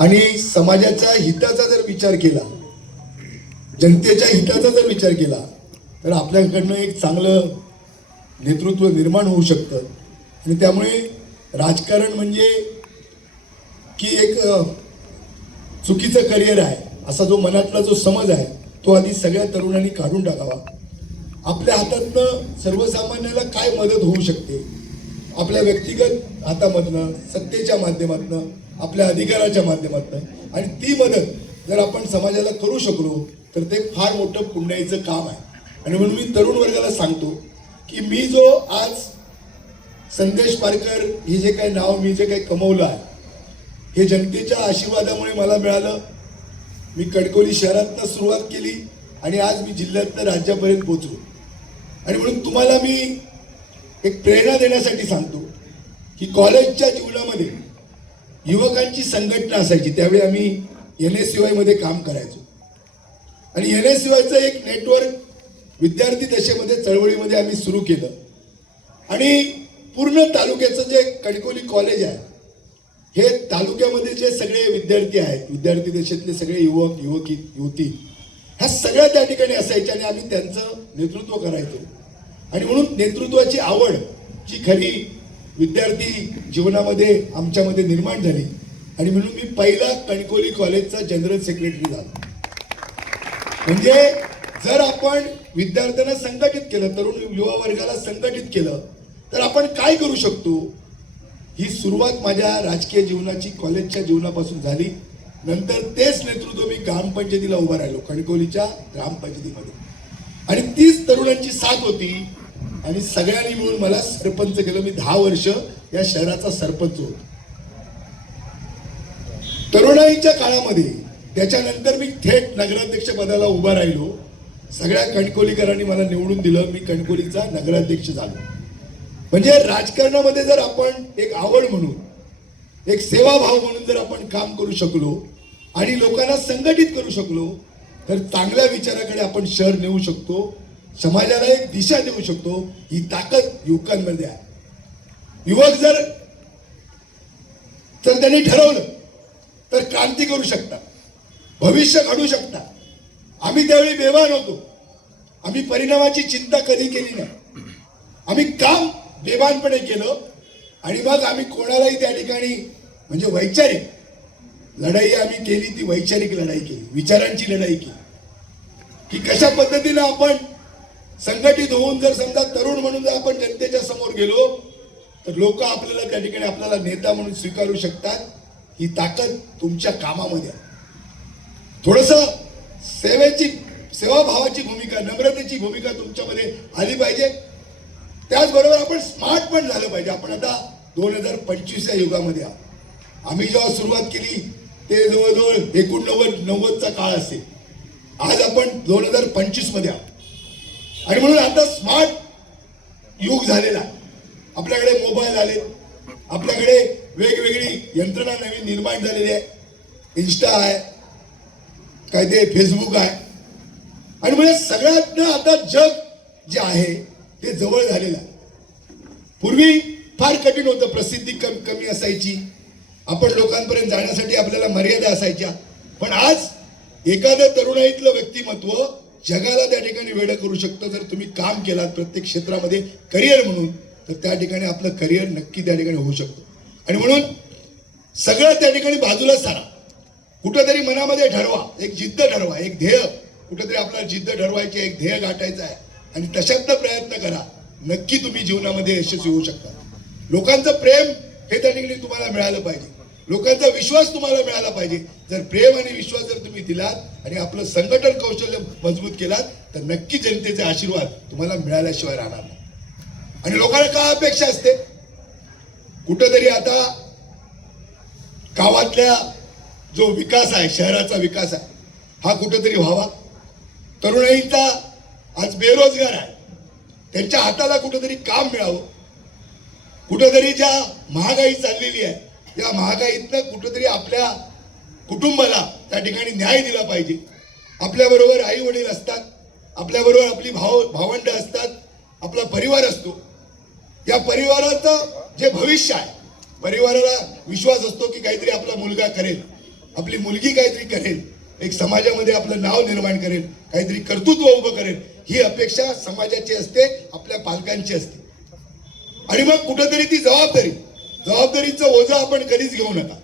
आणि समाजाच्या हिताचा जर विचार केला जनतेच्या हिताचा जर विचार केला तर आपल्याकडनं एक चांगलं नेतृत्व निर्माण होऊ शकतं. आणि त्यामुळे राजकारण म्हणजे की एक चुकीचं करिअर आहे असा जो मनातला जो समज आहे तो आधी सगळ्या तरुणांनी काढून टाकावा. आपल्या हातातनं सर्वसामान्याला काय मदत होऊ शकते? आपल्या व्यक्तिगत हातामधनं सत्तेच्या माध्यमातनं आपल्या अधिकाराच्या माध्यमातून आणि ती मदत जर आपण समाजाला करू शकलो तर ते फार मोठं पुण्याचं काम आहे. आणि म्हणून मी तरुण वर्गाला सांगतो की मी जो आज संदेश पारकर हे जे काही नाव मी जे काही कमवलं आहे हे जनतेच्या आशीर्वादामुळे मला मिळालं. मी कणकवली शहरातनं सुरुवात केली आणि आज मी जिल्ह्यातनं राज्यापर्यंत पोहोचलो. आणि म्हणून तुम्हाला मी एक प्रेरणा देण्यासाठी सांगतो की कॉलेजच्या जीवनामध्ये युवकांची संघटना असायची. त्यावेळी आम्ही एन एसमध्ये काम करायचो. आणि एन एस वायचं एक नेटवर्क विद्यार्थी दशेमध्ये चळवळीमध्ये आम्ही सुरू केलं. आणि पूर्ण तालुक्याचं जे कणकोली कॉलेज आहे हे तालुक्यामध्ये जे सगळे विद्यार्थी आहेत विद्यार्थी दशेतले सगळे युवक युवकी युवती ह्या सगळ्या त्या ठिकाणी असायच्या आणि आम्ही त्यांचं नेतृत्व करायचो. आणि म्हणून नेतृत्वाची आवड जी खरी विद्यार्थी जीवनामध्ये आमच्यामध्ये निर्माण झाली. आणि म्हणून मी पहिला कणकोली कॉलेजचा जनरल सेक्रेटरी झालो. म्हणजे जर आपण विद्यार्थ्यांना संघटित केलं तरुण युवा वर्गाला संघटित केलं तर आपण काय करू शकतो? ही सुरुवात माझ्या राजकीय जीवनाची कॉलेजच्या जीवनापासून झाली. नंतर तेच नेतृत्व मी ग्रामपंचायतीला उभा राहिलो कणकोलीच्या ग्रामपंचायतीमध्ये. आणि तीच तरुणांची साथ होती. आणि सगळ्यांनी मिळून मला सरपंच केलं. मी दहा वर्ष या शहराचा सरपंच होतो. तरुणाईच्या काळामध्ये त्याच्यानंतर मी थेट नगराध्यक्ष पदाला उभा राहिलो. सगळ्या कणकोलीकरांनी मला निवडून दिलं. मी कणकोलीचा नगराध्यक्ष झालो. म्हणजे राजकारणामध्ये जर आपण एक आवड म्हणून एक सेवाभाव म्हणून जर आपण काम करू शकलो आणि लोकांना संघटित करू शकलो तर चांगल्या विचाराकडे आपण शहर नेऊ शकतो. समाजाला एक दिशा देऊ शकतो ही ताकद युवकांमध्ये आहे. युवक जर तर त्यांनी ठरवलं तर क्रांती करू शकता भविष्य घडू शकता आम्ही त्यावेळी बेभान होतो. आम्ही परिणामाची चिंता कधी केली नाही. आम्ही काम बेभानपणे केलं आणि मग आम्ही कोणालाही त्या ठिकाणी म्हणजे वैचारिक लढाई आम्ही केली ती वैचारिक लढाई केली विचारांची लढाई केली. की कशा पद्धतीनं आपण संघटित होऊन जर समजा तरुण म्हणून जर आपण जनतेच्या समोर गेलो तर लोक आपल्याला त्या ठिकाणी आपल्याला नेता म्हणून स्वीकारू शकतात. ही ताकद तुमच्या कामामध्ये थोडस सेवेची सेवाभावाची भूमिका नम्रतेची भूमिका तुमच्यामध्ये आली पाहिजे. त्याचबरोबर आपण स्मार्ट पण झालं पाहिजे. आपण आता दोन हजार पंचवीस या युगामध्ये आम्ही जेव्हा सुरुवात केली ते जवळजवळ एकोणनव्वद नव्वदचा काळ असेल. आज आपण दोन हजार पंचवीसमध्ये आहोत. आणि म्हणून आता स्मार्ट युग झालेला. आपल्याकडे मोबाईल आले. आपल्याकडे वेगवेगळी यंत्रणा नवीन निर्माण झालेली आहे. इन्स्टा आहे. काय ते फेसबुक आहे. आणि म्हणजे सगळ्यात आता जग जे आहे ते जवळ झालेलं आहे. पूर्वी फार कठीण होतं प्रसिद्धी कम कमी असायची. आपण लोकांपर्यंत जाण्यासाठी आपल्याला मर्यादा असायच्या. पण आज एखादं तरुणाईतलं व्यक्तिमत्व जगाला त्या ठिकाणी वेळ करू शकतं. जर तुम्ही काम केलात प्रत्येक क्षेत्रामध्ये करिअर म्हणून तर त्या ठिकाणी आपलं करिअर नक्की त्या ठिकाणी होऊ शकतं. आणि म्हणून सगळं त्या ठिकाणी बाजूला सारा. कुठंतरी मनामध्ये ठरवा एक जिद्द ठरवा एक ध्येय. कुठंतरी आपल्याला जिद्द ठरवायची एक ध्येय गाठायचा आहे. आणि तशातनं प्रयत्न करा नक्की तुम्ही जीवनामध्ये यशस्वी होऊ शकता. लोकांचं प्रेम हे त्या ठिकाणी तुम्हाला मिळालं पाहिजे. लोकांचा विश्वास तुम्हाला मिळाला पाहिजे. जर प्रेम आणि विश्वास जर तुम्ही दिलात आणि आपलं संघटन कौशल्य मजबूत केलात तर नक्की जनतेचे आशीर्वाद तुम्हाला मिळाल्याशिवाय राहणार नाही. आणि लोकांना काय अपेक्षा असते? कुठंतरी आता गावातल्या जो विकास आहे शहराचा विकास आहे हा कुठंतरी व्हावा? तरुणाईचा आज बेरोजगार आहे. त्यांच्या हाताला कुठंतरी काम मिळावं? कुठंतरी ज्या महागाई चाललेली आहे या महागाईतनं कुठंतरी आपल्या कुटुंबाला त्या ठिकाणी न्याय दिला पाहिजे. आपल्याबरोबर आई वडील असतात आपल्याबरोबर आपली भाव भावंड असतात आपला परिवार असतो. या परिवाराचं जे भविष्य आहे परिवाराला विश्वास असतो की काहीतरी आपला मुलगा करेल आपली मुलगी काहीतरी करेल एक समाजामध्ये आपलं नाव निर्माण करेल काहीतरी कर्तृत्व उभं करेल ही अपेक्षा समाजाची असते आपल्या पालकांची असते. आणि मग कुठंतरी ती जबाबदारी जबाबदारीचं ओझं आपण कधीच घेऊ नका.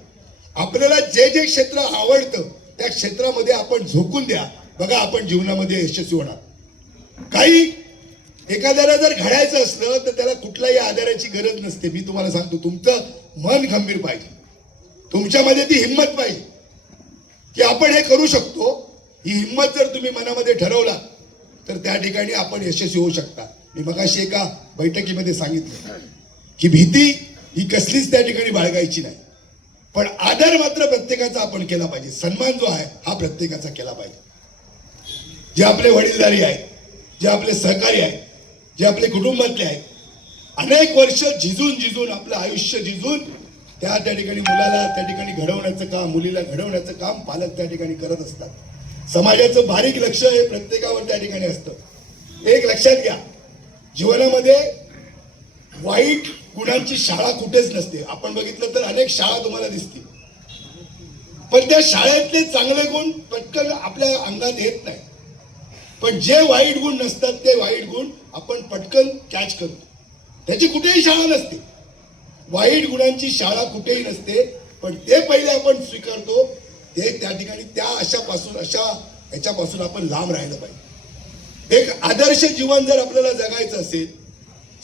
आपल्याला जे जे क्षेत्र आवडतं त्या क्षेत्रामध्ये आपण झोकून द्या. बघा आपण जीवनामध्ये यशस्वी होणार. काही एखाद्याला जर घडायचं असलं तर त्याला कुठल्याही आधाराची गरज नसते. मी तुम्हाला सांगतो तुमचं मन गंभीर पाहिजे. तुमच्यामध्ये ती हिंमत पाहिजे. की आपण हे करू शकतो. ही हिंमत जर तुम्ही मनामध्ये ठरवला तर त्या ठिकाणी आपण यशस्वी होऊ शकता. मी मगाशी एका बैठकीमध्ये सांगितलं की भीती ही कसलीच त्या ठिकाणी बाळगायची नाही. पण आदर मात्र प्रत्येकाचा आपण केला पाहिजे. सन्मान जो आहे हा प्रत्येकाचा केला पाहिजे. जे आपले वडीलधारी आहेत जे आपले सहकारी आहेत जे आपले कुटुंबातले आहेत अनेक वर्ष झिजून झिजून आपलं आयुष्य झिजून त्या त्या ठिकाणी मुलाला त्या ठिकाणी घडवण्याचं काम मुलीला घडवण्याचं काम पालक त्या ठिकाणी करत असतात. समाजाचं बारीक लक्ष हे प्रत्येकावर त्या ठिकाणी असतं. एक लक्षात घ्या. जीवनामध्ये वाईट गुणांची शाळा कुठेच नसते. आपण बघितलं तर अनेक शाळा तुम्हाला दिसतील. पण त्या शाळेतले चांगले गुण पटकन आपल्या अंगात येत नाही. पण जे वाईट गुण नसतात ते वाईट गुण आपण पटकन कॅच करतो. त्याची कुठेही शाळा नसते. वाईट गुणांची शाळा कुठेही नसते पण ते पहिले आपण स्वीकारतो ते त्या ठिकाणी त्या अशापासून अशा याच्यापासून आपण लांब राहिलं पाहिजे. एक आदर्श जीवन जर आपल्याला जगायचं असेल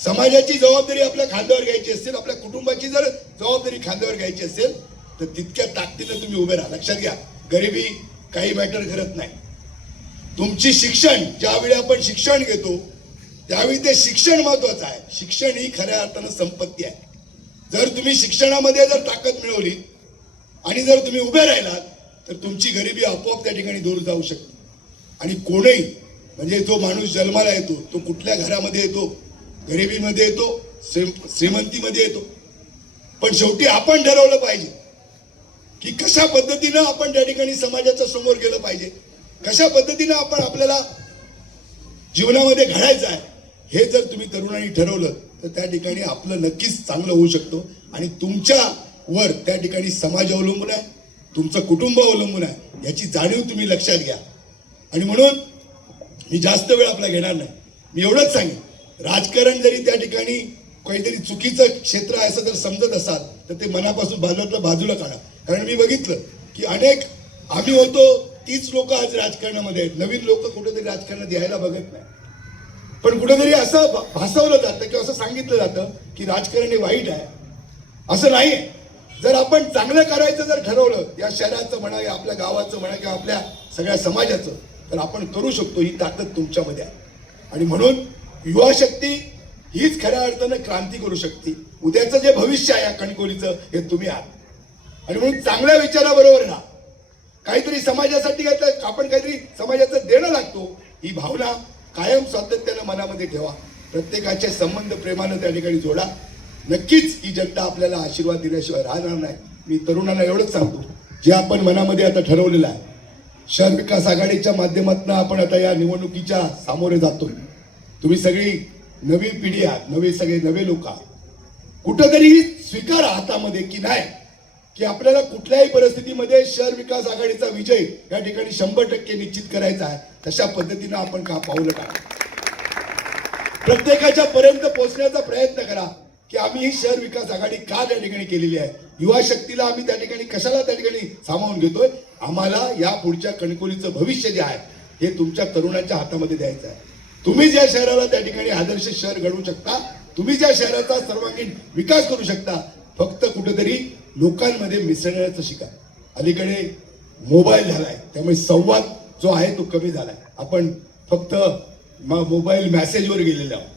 समाजाची जबाबदारी आपल्या खांद्यावर घ्यायची असेल आपल्या कुटुंबाची जर जबाबदारी खांद्यावर घ्यायची असेल तर तितक्या ताकदीनं तुम्ही उभे राहा. लक्षात घ्या गरिबी काही मॅटर करत नाही. तुमची शिक्षण ज्यावेळी आपण शिक्षण घेतो त्यावेळी ते शिक्षण महत्वाचं आहे. शिक्षण ही खऱ्या अर्थानं संपत्ती आहे. जर तुम्ही शिक्षणामध्ये जर ताकद मिळवली आणि जर तुम्ही उभे राहिलात तर तुमची गरिबी आपोआप त्या ठिकाणी दूर जाऊ शकते. आणि कोणीही म्हणजे जो माणूस जन्माला येतो तो कुठल्या घरामध्ये येतो गरिबीमध्ये येतो श्रीमंतीमध्ये येतो. पण शेवटी आपण ठरवलं पाहिजे की कशा पद्धतीनं आपण त्या ठिकाणी समाजाच्या समोर गेलं पाहिजे? कशा पद्धतीनं आपण आपल्याला जीवनामध्ये घडायचं आहे? हे जर तुम्ही तरुणांनी ठरवलं तर त्या ठिकाणी आपलं नक्कीच चांगलं होऊ शकतो. आणि तुमच्या वर त्या ठिकाणी समाज अवलंबून आहे तुमचं कुटुंब अवलंबून आहे याची जाणीव तुम्ही लक्षात घ्या. आणि म्हणून मी जास्त वेळ आपला घेणार नाही. मी एवढंच सांगेन. राजकारण जरी त्या ठिकाणी काहीतरी चुकीचं क्षेत्र आहे असं जर समजत असाल तर ते मनापासून बाजूला बाजूला काढा. कारण मी बघितलं की अनेक आम्ही होतो तीच लोक आज राजकारणामध्ये आहेत. नवीन लोक कुठेतरी राजकारणात यायला बघत नाही. पण कुठेतरी असं भासवलं जातं किंवा असं सांगितलं जातं की राजकारण हे वाईट आहे. असं नाही जर आपण चांगलं करायचं जर ठरवलं या शहराचं म्हणा या आपल्या गावाचं म्हणा किंवा आपल्या सगळ्या समाजाचं तर आपण करू शकतो ही ताकद तुमच्यामध्ये आहे. आणि म्हणून युवा शक्ती हीच खऱ्या अर्थानं क्रांती करू शकते. उद्याचं जे भविष्य आहे या कणकोलीचं हे तुम्ही आहात. आणि म्हणून चांगल्या विचाराबरोबर राहा. काहीतरी समाजासाठी काहीतरी आपण काहीतरी समाजाचं देणं लागतो ही भावना कायम सातत्यानं मनामध्ये ठेवा. प्रत्येकाचे संबंध प्रेमानं त्या ठिकाणी जोडा. नक्कीच ही जनता आपल्याला आशीर्वाद दिल्याशिवाय राहणार नाही. मी तरुणांना एवढंच सांगतो. जे आपण मनामध्ये आता ठरवलेलं आहे शहर विकास आघाडीच्या माध्यमातून आपण आता या निवडणुकीच्या सामोरे जातोय. तुम्ही सगळी नवी पिढी आहात नवे सगळे नवे लोक आहात. कुठंतरी स्वीकारा हातामध्ये की नाही की आपल्याला कुठल्याही परिस्थितीमध्ये शहर विकास आघाडीचा विजय या ठिकाणी शंभर टक्के निश्चित करायचा आहे तशा पद्धतीनं आपण का पावलं टाका? प्रत्येकाच्या पर्यंत पोहोचण्याचा प्रयत्न करा की आम्ही ही शहर विकास आघाडी का त्या ठिकाणी केलेली आहे? युवा शक्तीला आम्ही त्या ठिकाणी कशाला त्या ठिकाणी सामावून घेतोय? आम्हाला या पुढच्या कणकोलीचं भविष्य जे आहे हे तुमच्या तरुणाच्या हातामध्ये द्यायचं आहे. तुम्ही ज्या शहराला त्या ठिकाणी आदर्श शहर घडवू शकता तुम्ही ज्या शहराचा सर्वांगीण विकास करू शकता फक्त कुठेतरी लोकांमध्ये मिसळण्याचं शिका. अलीकडे मोबाईल झालाय त्यामुळे संवाद जो आहे तो कमी झालाय. आपण फक्त मोबाईल मॅसेजवर गेलेला आहोत.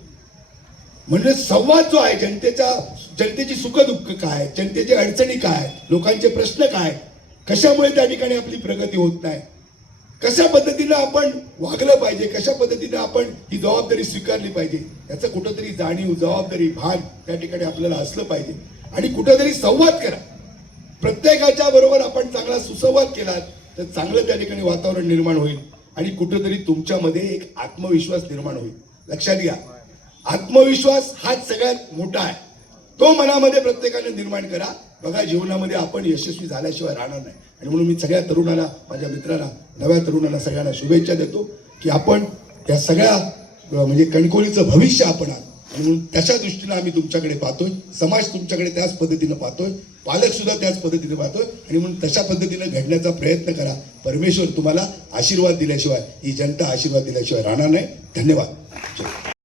म्हणजे संवाद जो आहे जनतेचा जनतेची सुखदुःख काय जनतेची अडचणी काय लोकांचे प्रश्न काय कशामुळे त्या ठिकाणी आपली प्रगती होत नाही? कशा पद्धतीनं आपण वागलं पाहिजे कशा पद्धतीनं आपण ही जबाबदारी स्वीकारली पाहिजे याचं कुठंतरी जाणीव जबाबदारी भान त्या ठिकाणी आपल्याला असलं पाहिजे. आणि कुठंतरी संवाद करा. प्रत्येकाच्या बरोबर आपण चांगला सुसंवाद केला तर चांगलं त्या ठिकाणी वातावरण निर्माण होईल. आणि कुठंतरी तुमच्यामध्ये एक आत्मविश्वास निर्माण होईल. लक्षात घ्या. आत्मविश्वास हाच सगळ्यात मोठा आहे. तो मनामध्ये प्रत्येकाने निर्माण करा. बघा जीवनामध्ये आपण यशस्वी झाल्याशिवाय राहणार नाही. आणि म्हणून मी सगळ्या तरुणाला माझ्या मित्राला नव्या तरुणाला सगळ्यांना शुभेच्छा देतो की आपण त्या सगळ्या म्हणजे कणकोलीचं भविष्य आपण आहात. आणि म्हणून त्याच्या दृष्टीनं आम्ही तुमच्याकडे पाहतोय. समाज तुमच्याकडे त्याच पद्धतीनं पाहतोय. पालक सुद्धा त्याच पद्धतीने पाहतोय. आणि म्हणून तशा पद्धतीनं घडण्याचा प्रयत्न करा. परमेश्वर तुम्हाला आशीर्वाद दिल्याशिवाय ही जनता आशीर्वाद दिल्याशिवाय राहणार नाही. धन्यवाद.